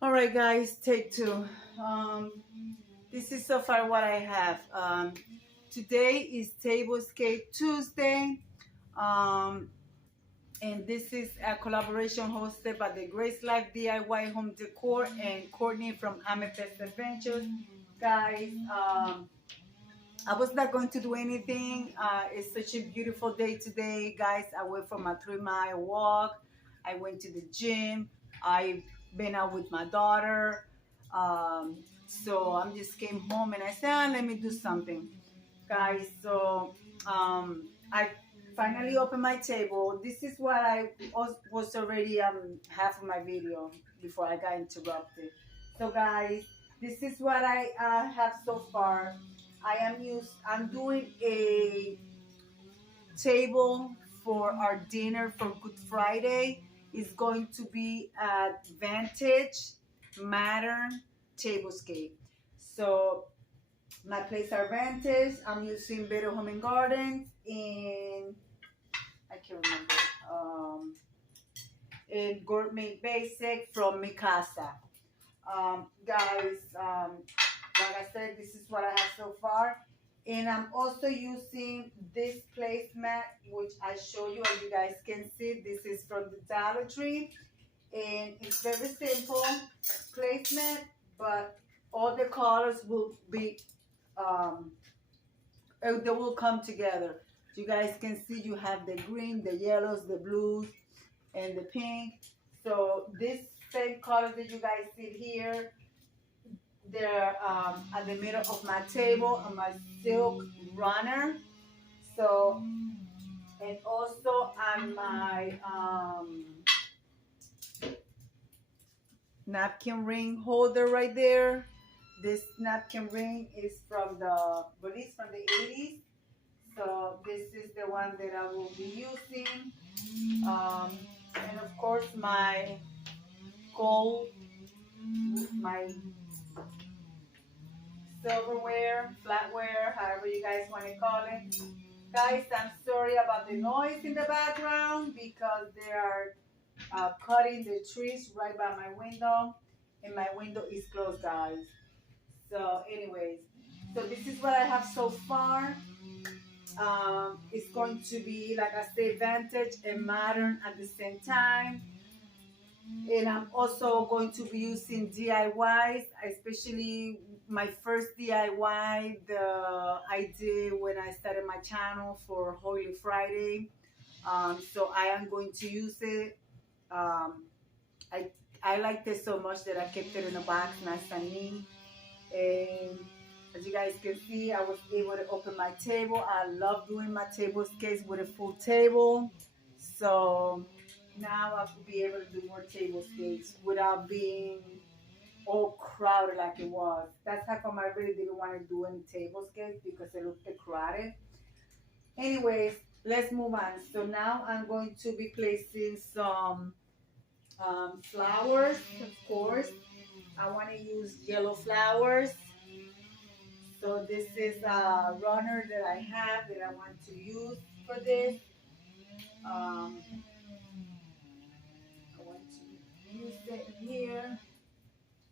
All right, guys, take two. Um, this is so far what I have. Today is Tablescape Tuesday, um, and this is a collaboration hosted by the Grace Life DIY Home Decor and Courtney from Amethyst Adventures. Guys, I was not going to do anything. It's such a beautiful day today, guys. I went for my 3 mile walk. I went to the gym. I've been out with my daughter. So I just came home and I said, let me do something, guys. So I finally opened my table. This is what I was already half of my video before I got interrupted. So, guys, this is what I have so far. I'm doing a table for our dinner for Good Friday. It's going to be at Vantage Modern Tablescape. So my place are Vantage. I'm using Better Home and Gardens in, I can't remember, in Gourmet Basic from Cabassa. Guys, like I said, this is what I have so far. And I'm also using this placemat, which I show you, as you guys can see. This is from the Dollar Tree. And it's very simple placement, but all the colors will be, they will come together. You guys can see you have the green, the yellows, the blues, and the pink. So this same color that you guys see here, they're at the middle of my table on my silk runner. So, and also on my napkin ring holder right there. This napkin ring is from the, but it's from the 80s. So this is the one that I will be using. And of course my gold, my silverware, flatware, however you guys want to call it. Guys, I'm sorry about the noise in the background because they are cutting the trees right by my window, and my window is closed, guys. So anyways, so this is what I have so far. It's going to be, like I said, vintage and modern at the same time. And I'm also going to be using DIYs, especially my first DIY I did when I started my channel for Holy Friday. So I am going to use it. Um, I I liked it so much that I kept it in a box, nice and neat. And as you guys can see, I was able to open my table. I love doing my tablescapes with a full table. So now I will be able to do more tablescapes without being all crowded like it was. That's how come I really didn't want to do any tablescapes, because it looked crowded. Anyways, let's move on. So now I'm going to be placing some flowers, of course. I want to use yellow flowers. So this is a runner that I have that I want to use for this. I want to use it here.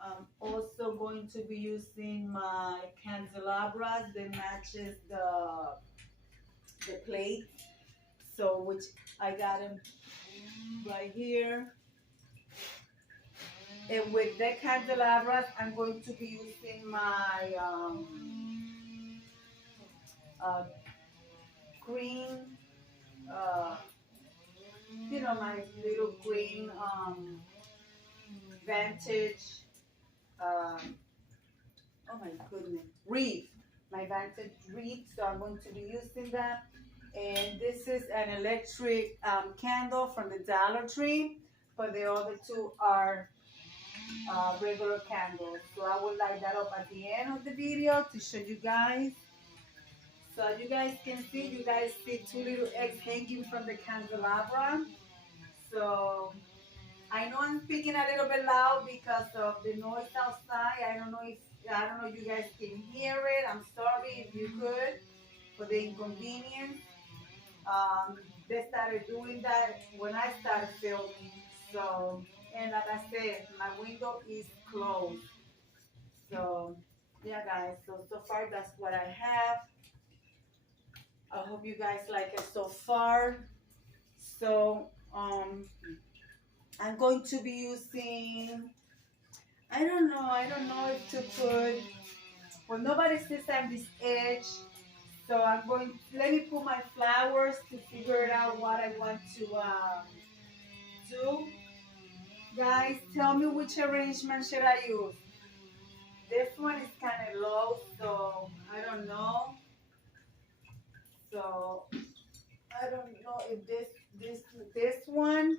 I'm also going to be using my candelabras that matches the plate. So which I got them right here. And with the candelabras, I'm going to be using my green, uh, my little green Vantage, um, oh my goodness, wreath, my Vantage wreath. So I'm going to be using that. And this is an electric candle from the Dollar Tree, but the other two are regular candles. So I will light that up at the end of the video to show you guys. So you guys can see, you guys see two little eggs hanging from the candelabra. So I know I'm speaking a little bit loud because of the noise outside. I don't know if you guys can hear it. I'm sorry if you could for the inconvenience. They started doing that when I started filming. So And like I said, my window is closed. So yeah guys, so far that's what I have. I hope you guys like it so far. So I'm going to be using, I don't know if to put, well nobody sits on this edge. So I'm going, let me put my flowers to figure out what I want to do. Guys, tell me which arrangement should I use. This one is kind of low, so I don't know. So I don't know if this one.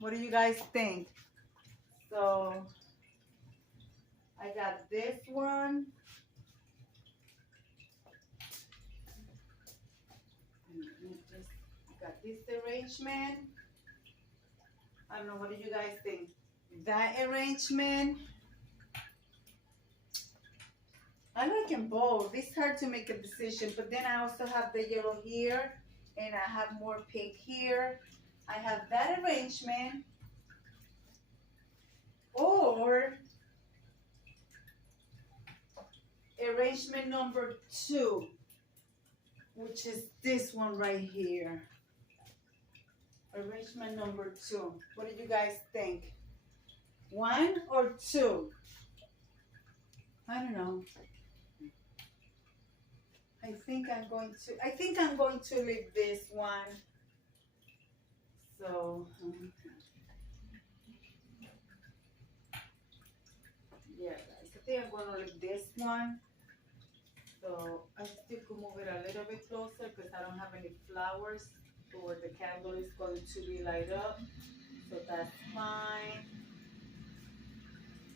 What do you guys think? So I got this one. I got this arrangement. I don't know. What do you guys think? That arrangement. I like them both. It's hard to make a decision, but then I also have the yellow here, and I have more pink here. I have that arrangement, or arrangement number 2, which is this one right here. Arrangement number 2. What do you guys think? 1 or 2? I don't know. I think I'm going to leave this one. So yeah guys, I think I'm going to leave this one. So I still could move it a little bit closer because I don't have any flowers where the candle is going to be light up. So that's fine.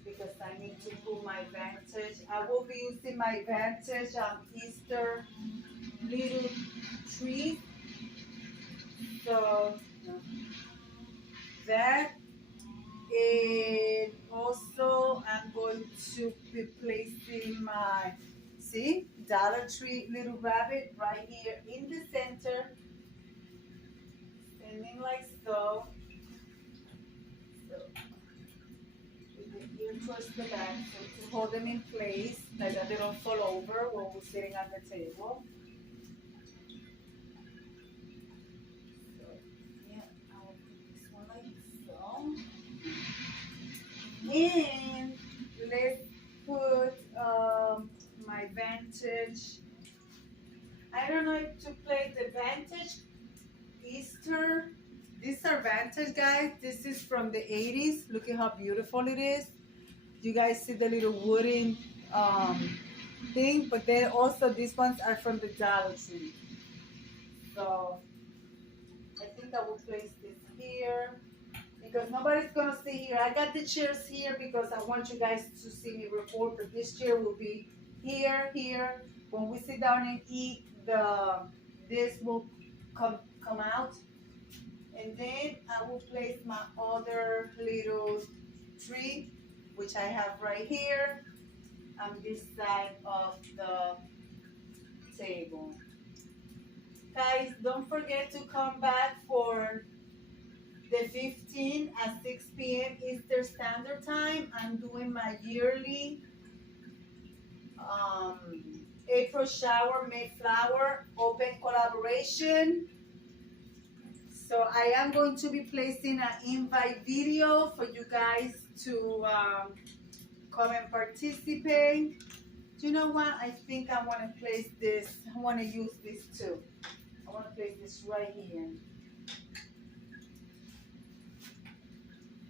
Because I need to put my Vantage. I will be using my Vantage Easter little tree. So that, and also I'm going to be placing my, see, Dollar Tree little rabbit right here in the center, standing like so. Ear towards the back, so to hold them in place, like that they don't fall over when we're sitting at the table. So, yeah, I will put this one like so. And let's put my Vantage. I don't know if to play the Vantage Easter. These are Vantage, guys. This is from the 80s. Look at how beautiful it is. You guys see the little wooden thing, but then also these ones are from the Dollar Tree. So I think I will place this here because nobody's gonna see here. I got the chairs here because I want you guys to see me record, but this chair will be here. When we sit down and eat, this will come out. And then I will place my other little tree, which I have right here on this side of the table. Guys, don't forget to come back for the 15th at 6 p.m. Easter Standard Time. I'm doing my yearly April Shower Mayflower open collaboration. So I am going to be placing an invite video for you guys to come and participate. Do you know what? I think I want to place this. I want to use this too. I want to place this right here.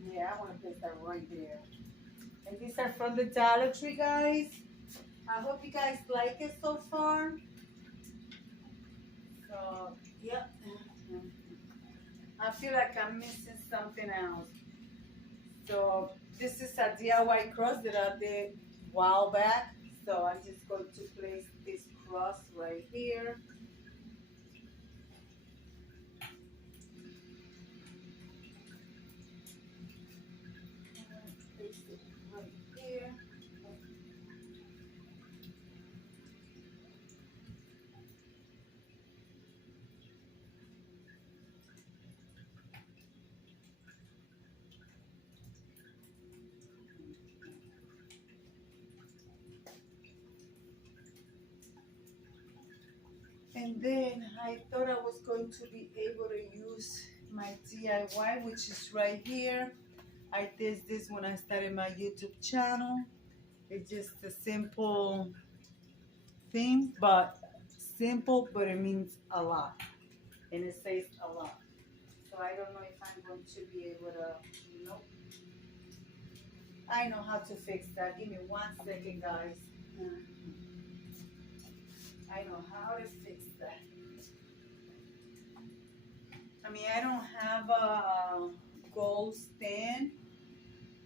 Yeah, I want to place that right there. And these are from the Dollar Tree, guys. I hope you guys like it so far. So, yep. I feel like I'm missing something else. So this is a DIY cross that I did a while back. So I'm just going to place this cross right here. Place it right here. And then I thought I was going to be able to use my DIY, which is right here. I did this when I started my YouTube channel. It's just a simple thing, but simple, but it means a lot. And it says a lot. So I don't know if I'm going to be able to, nope. I know how to fix that. Give me 1 second, guys. I know how to fix that. I mean, I don't have a gold stand,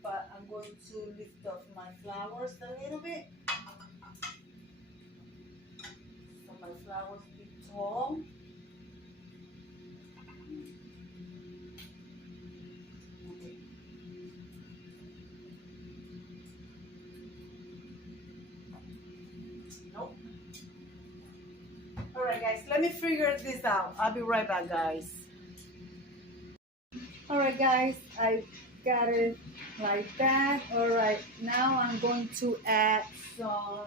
but I'm going to lift up my flowers a little bit. So my flowers be tall. Okay. Nope. All right, guys, let me figure this out. I'll be right back, guys. All right, guys, I got it like that. All right, now I'm going to add some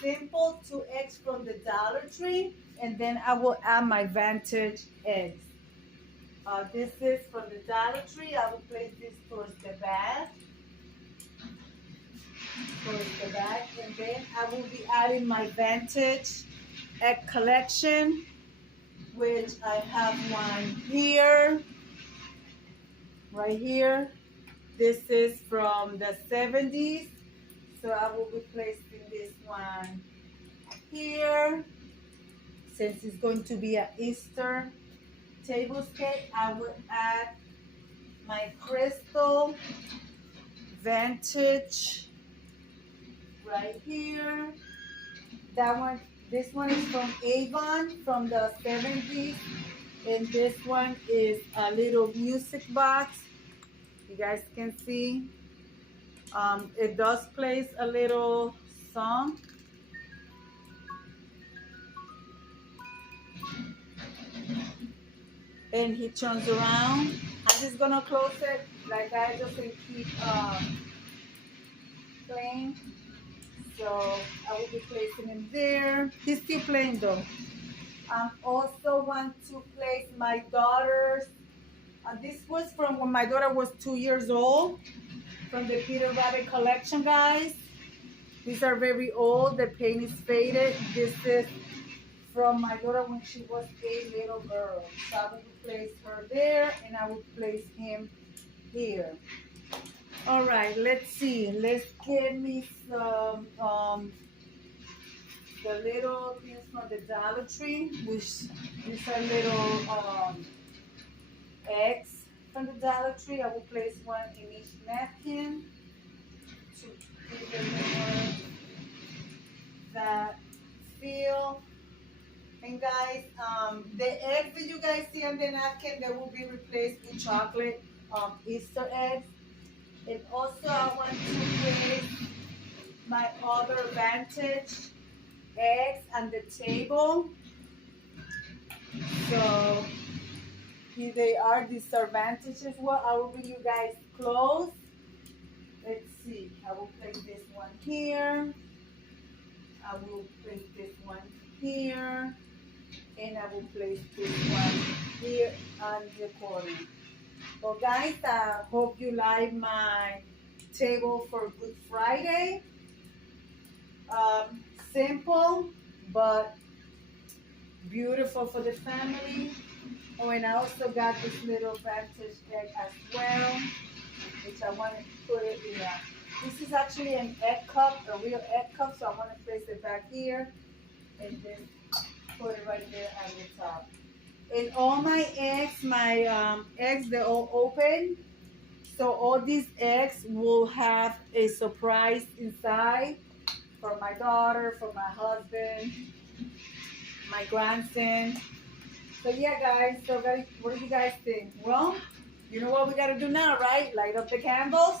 simple 2 eggs from the Dollar Tree, and then I will add my Vantage eggs. This is from the Dollar Tree. I will place this towards the back. And then I will be adding my Vantage egg collection, which I have one here, right here. This is from the 70s, so I will be placing this one here. Since it's going to be an Easter Tablescape, I will add my crystal Vantage right here. This one is from Avon from the 70s, and this one is a little music box. You guys can see. It does place a little song. And he turns around. I'm just gonna close it like I just keep playing. So I will be placing him there. He's still playing though. I also want to place my daughter's. This was from when my daughter was 2 years old, from the Peter Rabbit collection, guys. These are very old. The paint is faded. This is from my daughter when she was a little girl. So I will place her there, and I will place him here. All right, let's see. Let's get me some the little things from the Dollar Tree, which these are little eggs from the Dollar Tree. I will place one in each napkin to give it more that feel. And guys, the eggs that you guys see on the napkin, they will be replaced with chocolate Easter eggs. And also I want to place my other Vantage eggs on the table. So here they are. These are Vantage as well. I will bring you guys close. Let's see. I will place this one here. I will place this one here. And I will place this one here on the corner. Well, guys, I hope you like my table for Good Friday. Simple, but beautiful for the family. Oh, and I also got this little Vantage egg as well, which I want to put it in a, this is actually an egg cup, a real egg cup, so I want to place it back here and then put it right there at the top. And all my eggs, they're all open. So all these eggs will have a surprise inside for my daughter, for my husband, my grandson. So yeah, guys, so what do you guys think? Well, you know what we got to do now, right? Light up the candles.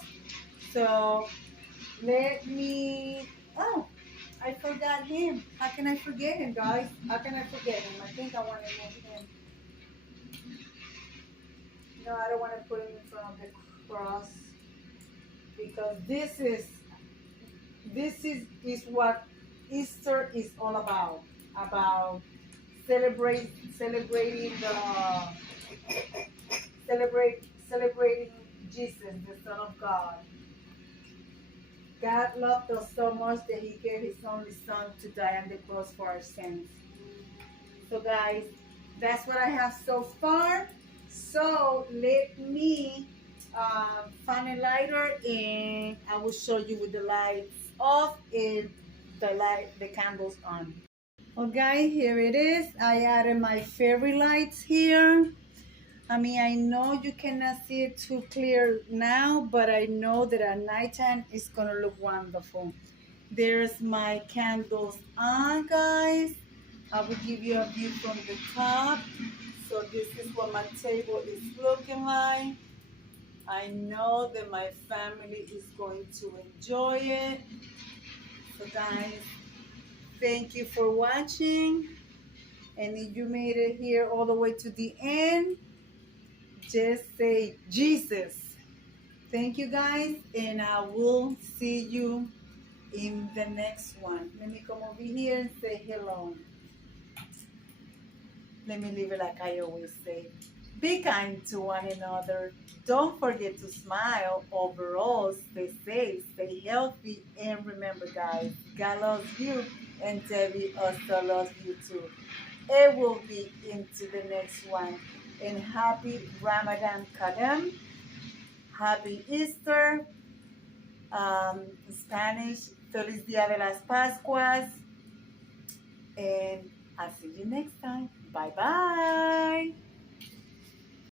So let me, oh, I forgot him. How can I forget him, guys? How can I forget him? I think I want to make him. No, I don't want to put him in front of the cross, because this is what Easter is all about. about celebrating celebrating Jesus, the Son of God. God loved us so much that He gave His only Son to die on the cross for our sins. So, guys, that's what I have so far. So let me find a lighter, and I will show you with the lights off and the candles on. Well, guys, here it is. I added my fairy lights here. I mean, I know you cannot see it too clear now, but I know that at nighttime it's gonna look wonderful. There's my candles on, guys. I will give you a view from the top. So this is what my table is looking like. I know that my family is going to enjoy it. So guys, thank you for watching. And if you made it here all the way to the end, just say Jesus. Thank you, guys, and I will see you in the next one. Let me come over here and say hello. Let me leave it like I always say. Be kind to one another. Don't forget to smile. Overall, stay safe, stay healthy, and remember, guys, God loves you, and Debbie also loves you too. It will be into the next one. And happy Ramadan Kadam. Happy Easter. Spanish, Feliz Dia de las Pascuas. And I'll see you next time. Bye-bye.